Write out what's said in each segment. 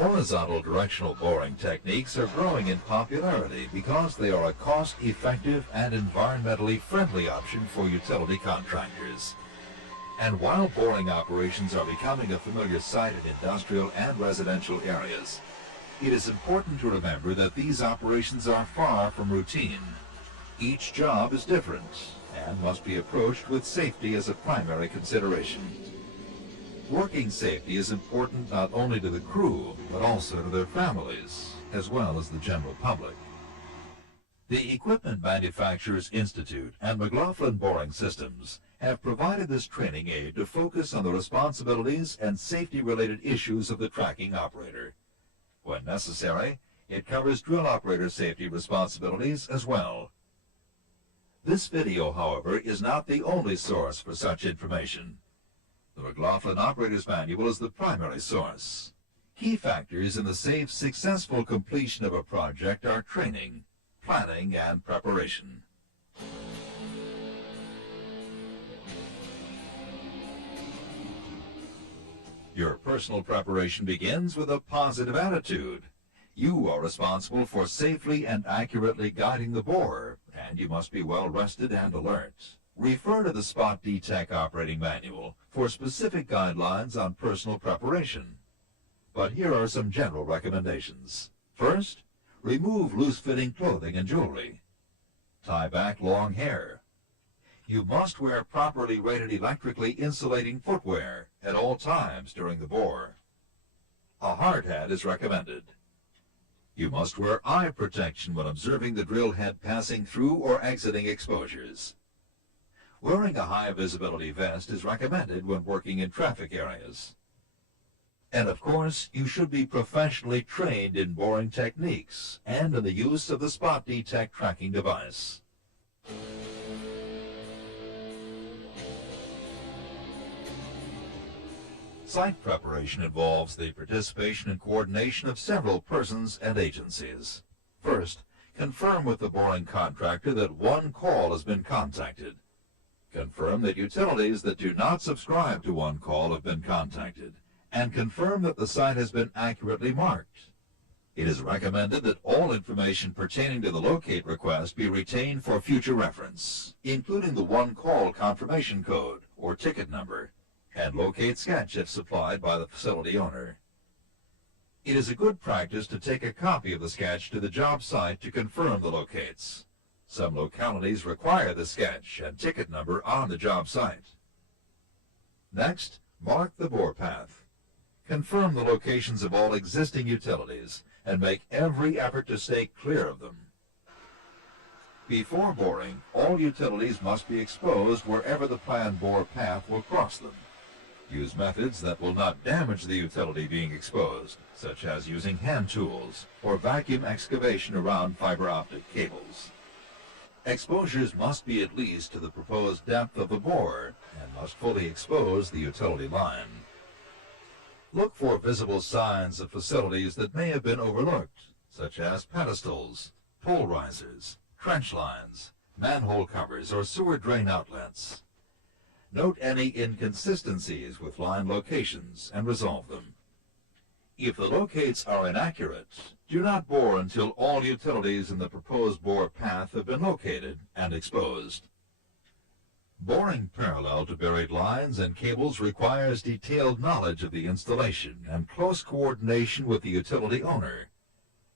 Horizontal directional boring techniques are growing in popularity because they are a cost-effective and environmentally friendly option for utility contractors. And while boring operations are becoming a familiar sight in industrial and residential areas, it is important to remember that these operations are far from routine. Each job is different and must be approached with safety as a primary consideration. Working safety is important not only to the crew, but also to their families, as well as the general public. The Equipment Manufacturers Institute and McLaughlin Boring Systems have provided this training aid to focus on the responsibilities and safety-related issues of the tracking operator. When necessary, it covers drill operator safety responsibilities as well. This video, however, is not the only source for such information. The McLaughlin Operator's Manual is the primary source. Key factors in the safe, successful completion of a project are training, planning, and preparation. Your personal preparation begins with a positive attitude. You are responsible for safely and accurately guiding the bore, and you must be well rested and alert. Refer to the Spot DTEC Operating Manual for specific guidelines on personal preparation. But here are some general recommendations. First, remove loose-fitting clothing and jewelry. Tie back long hair. You must wear properly rated electrically insulating footwear at all times during the bore. A hard hat is recommended. You must wear eye protection when observing the drill head passing through or exiting exposures. Wearing a high-visibility vest is recommended when working in traffic areas. And of course, you should be professionally trained in boring techniques and in the use of the Spot DTEC tracking device. Site preparation involves the participation and coordination of several persons and agencies. First, confirm with the boring contractor that one call has been contacted. Confirm that utilities that do not subscribe to one call have been contacted, and confirm that the site has been accurately marked. It is recommended that all information pertaining to the locate request be retained for future reference, including the one-call confirmation code or ticket number, and locate sketch if supplied by the facility owner. It is a good practice to take a copy of the sketch to the job site to confirm the locates. Some localities require the sketch and ticket number on the job site. Next, mark the bore path. Confirm the locations of all existing utilities and make every effort to stay clear of them. Before boring, all utilities must be exposed wherever the planned bore path will cross them. Use methods that will not damage the utility being exposed, such as using hand tools or vacuum excavation around fiber optic cables. Exposures must be at least to the proposed depth of the bore and must fully expose the utility line. Look for visible signs of facilities that may have been overlooked, such as pedestals, pole risers, trench lines, manhole covers, or sewer drain outlets. Note any inconsistencies with line locations and resolve them. If the locates are inaccurate, do not bore until all utilities in the proposed bore path have been located and exposed. Boring parallel to buried lines and cables requires detailed knowledge of the installation and close coordination with the utility owner.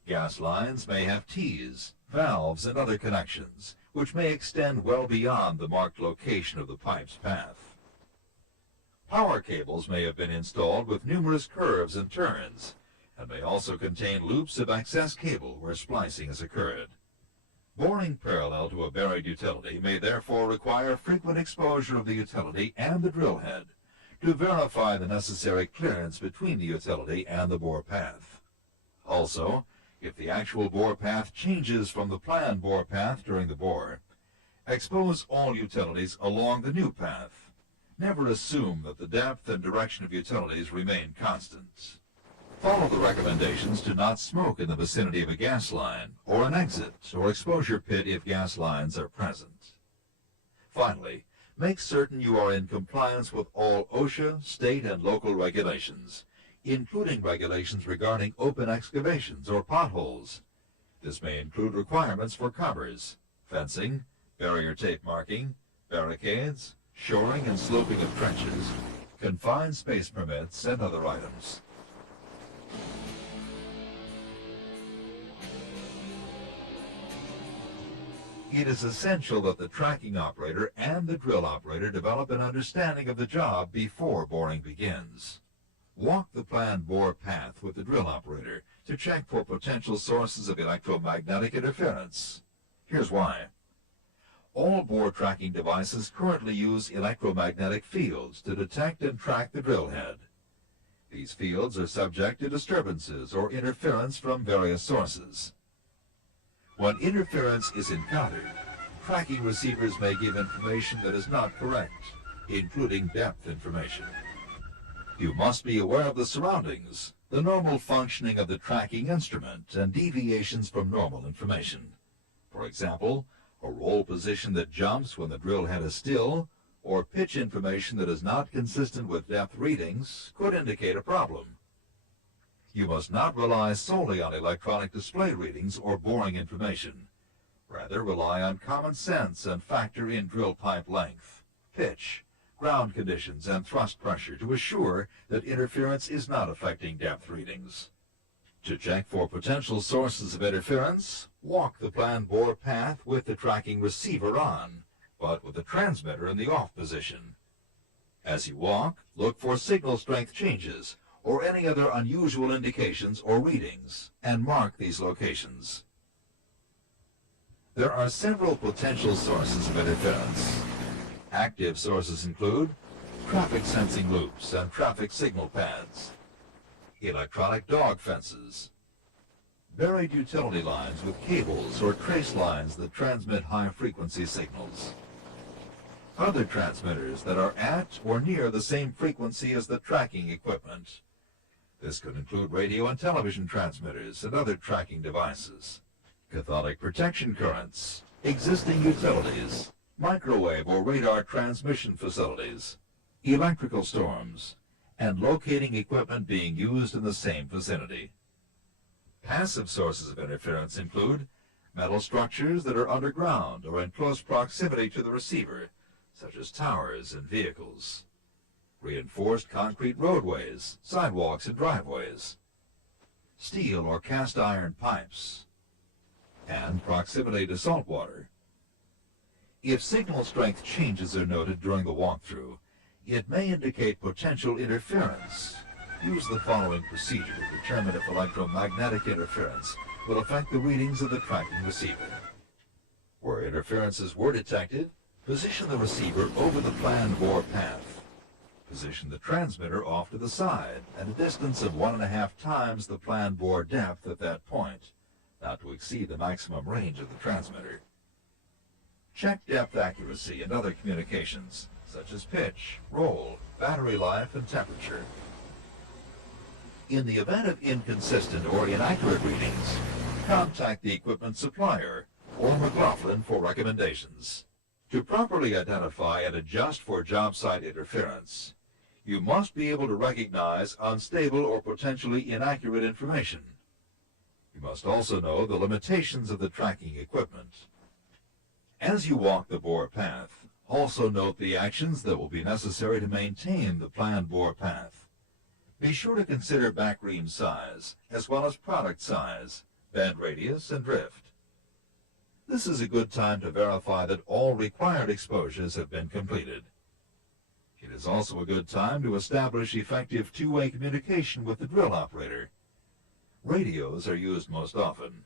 Gas lines may have T's, valves, and other connections, which may extend well beyond the marked location of the pipe's path. Power cables may have been installed with numerous curves and turns, and may also contain loops of excess cable where splicing has occurred. Boring parallel to a buried utility may therefore require frequent exposure of the utility and the drill head to verify the necessary clearance between the utility and the bore path. Also, if the actual bore path changes from the planned bore path during the bore, expose all utilities along the new path. Never assume that the depth and direction of utilities remain constant. Follow the recommendations to not smoke in the vicinity of a gas line or an exit or exposure pit if gas lines are present. Finally, make certain you are in compliance with all OSHA, state, and local regulations. including regulations regarding open excavations or potholes. This may include requirements for covers, fencing, barrier tape marking, barricades, shoring and sloping of trenches, confined space permits, and other items. It is essential that the tracking operator and the drill operator develop an understanding of the job before boring begins. Walk the planned bore path with the drill operator to check for potential sources of electromagnetic interference. Here's why. All bore tracking devices currently use electromagnetic fields to detect and track the drill head. These fields are subject to disturbances or interference from various sources. When interference is encountered, tracking receivers may give information that is not correct, including depth information. You must be aware of the surroundings, the normal functioning of the tracking instrument, and deviations from normal information. For example, a roll position that jumps when the drill head is still, or pitch information that is not consistent with depth readings could indicate a problem. You must not rely solely on electronic display readings or boring information. Rather, rely on common sense and factor in drill pipe length, pitch, ground conditions, and thrust pressure to assure that interference is not affecting depth readings. To check for potential sources of interference, walk the planned bore path with the tracking receiver on, but with the transmitter in the off position. As you walk, look for signal strength changes or any other unusual indications or readings, and mark these locations. There are several potential sources of interference. Active sources include traffic sensing loops and traffic signal pads, electronic dog fences, buried utility lines with cables or trace lines that transmit high-frequency signals, other transmitters that are at or near the same frequency as the tracking equipment. This could include radio and television transmitters and other tracking devices, cathodic protection currents, existing utilities, microwave or radar transmission facilities, electrical storms, and locating equipment being used in the same vicinity. Passive sources of interference include metal structures that are underground or in close proximity to the receiver, such as towers and vehicles, reinforced concrete roadways, sidewalks, and driveways, steel or cast iron pipes, and proximity to salt water. If signal strength changes are noted during the walkthrough, it may indicate potential interference. Use the following procedure to determine if electromagnetic interference will affect the readings of the tracking receiver. Where interferences were detected, position the receiver over the planned bore path. Position the transmitter off to the side at a distance of 1.5 times the planned bore depth at that point, not to exceed the maximum range of the transmitter. Check depth accuracy and other communications, such as pitch, roll, battery life, and temperature. In the event of inconsistent or inaccurate readings, contact the equipment supplier or McLaughlin for recommendations. To properly identify and adjust for job site interference, you must be able to recognize unstable or potentially inaccurate information. You must also know the limitations of the tracking equipment. As you walk the bore path, also note the actions that will be necessary to maintain the planned bore path. Be sure to consider back ream size, as well as product size, bed radius, and drift. This is a good time to verify that all required exposures have been completed. It is also a good time to establish effective two-way communication with the drill operator. Radios are used most often.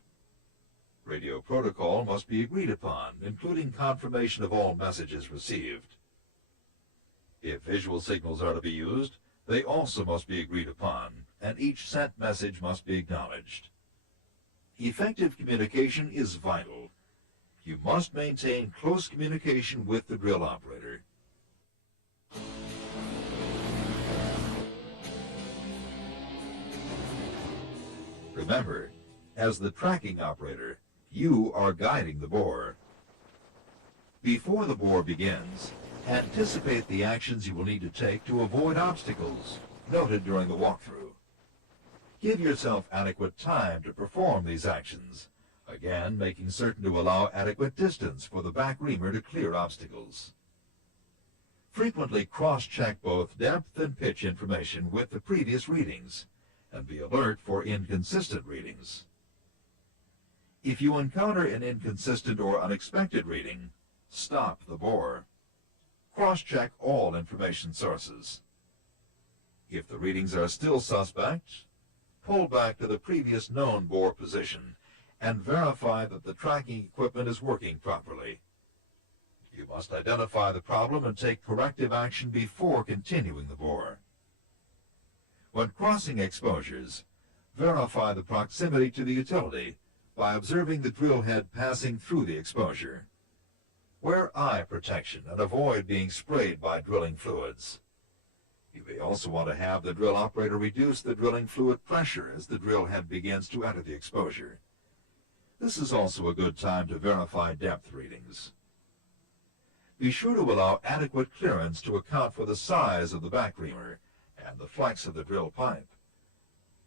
Radio protocol must be agreed upon, including confirmation of all messages received. If visual signals are to be used, they also must be agreed upon, and each sent message must be acknowledged. Effective communication is vital. You must maintain close communication with the drill operator. Remember, as the tracking operator, you are guiding the bore. Before the bore begins, anticipate the actions you will need to take to avoid obstacles noted during the walkthrough. Give yourself adequate time to perform these actions, again making certain to allow adequate distance for the back reamer to clear obstacles. Frequently cross-check both depth and pitch information with the previous readings, and be alert for inconsistent readings. If you encounter an inconsistent or unexpected reading, stop the bore. Cross-check all information sources. If the readings are still suspect, pull back to the previous known bore position and verify that the tracking equipment is working properly. You must identify the problem and take corrective action before continuing the bore. When crossing exposures, verify the proximity to the utility by observing the drill head passing through the exposure. Wear eye protection and avoid being sprayed by drilling fluids. You may also want to have the drill operator reduce the drilling fluid pressure as the drill head begins to enter the exposure. This is also a good time to verify depth readings. Be sure to allow adequate clearance to account for the size of the back reamer and the flex of the drill pipe.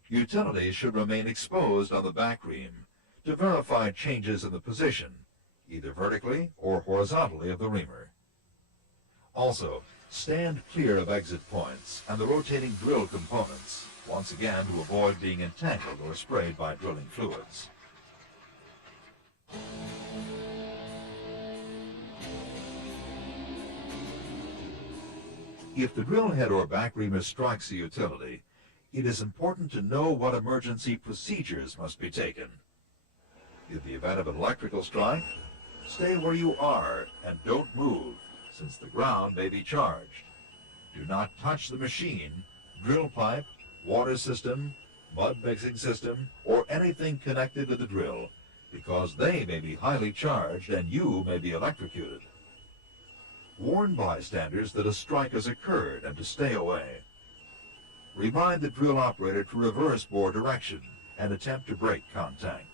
Utilities should remain exposed on the back ream to verify changes in the position, either vertically or horizontally of the reamer. Also, stand clear of exit points and the rotating drill components, once again to avoid being entangled or sprayed by drilling fluids. If the drill head or back reamer strikes a utility, it is important to know what emergency procedures must be taken. In the event of an electrical strike, stay where you are and don't move, since the ground may be charged. Do not touch the machine, drill pipe, water system, mud mixing system, or anything connected to the drill, because they may be highly charged and you may be electrocuted. Warn bystanders that a strike has occurred and to stay away. Remind the drill operator to reverse bore direction and attempt to break contact.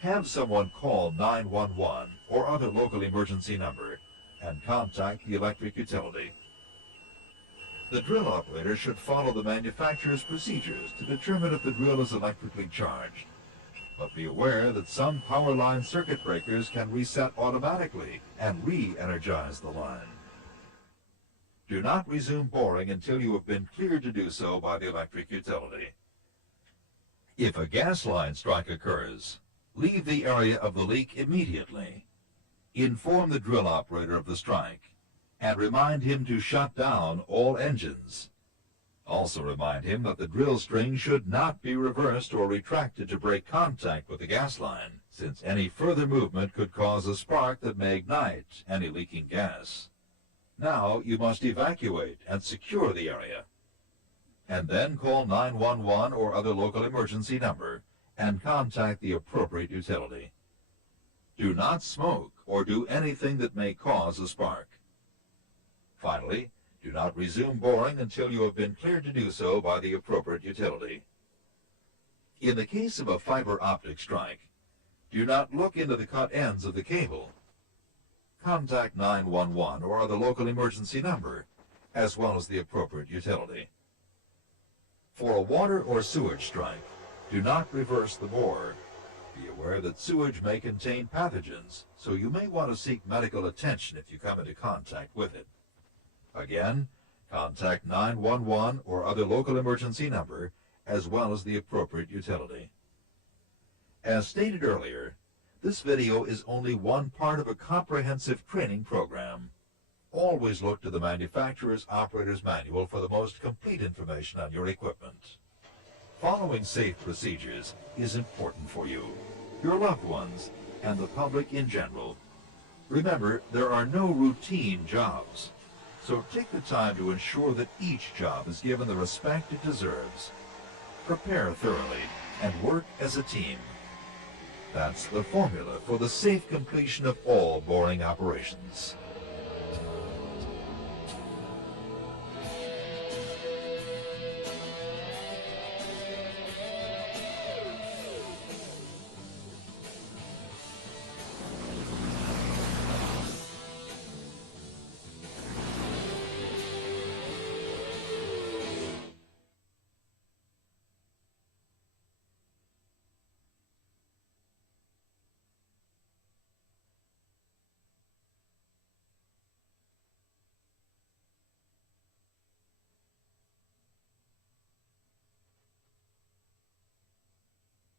Have someone call 911 or other local emergency number and contact the electric utility. The drill operator should follow the manufacturer's procedures to determine if the drill is electrically charged. But be aware that some power line circuit breakers can reset automatically and re-energize the line. Do not resume boring until you have been cleared to do so by the electric utility. If a gas line strike occurs, leave the area of the leak immediately. Inform the drill operator of the strike and remind him to shut down all engines. Also remind him that the drill string should not be reversed or retracted to break contact with the gas line, since any further movement could cause a spark that may ignite any leaking gas. Now you must evacuate and secure the area, and then call 911 or other local emergency number and contact the appropriate utility. Do not smoke or do anything that may cause a spark. Finally, do not resume boring until you have been cleared to do so by the appropriate utility. In the case of a fiber optic strike, do not look into the cut ends of the cable. Contact 911 or other local emergency number, as well as the appropriate utility. For a water or sewage strike, do not reverse the bore. Be aware that sewage may contain pathogens, so you may want to seek medical attention if you come into contact with it. Again, contact 911 or other local emergency number, as well as the appropriate utility. As stated earlier, this video is only one part of a comprehensive training program. Always look to the manufacturer's operator's manual for the most complete information on your equipment. Following safe procedures is important for you, your loved ones, and the public in general. Remember, there are no routine jobs. So take the time to ensure that each job is given the respect it deserves. Prepare thoroughly and work as a team. That's the formula for the safe completion of all boring operations.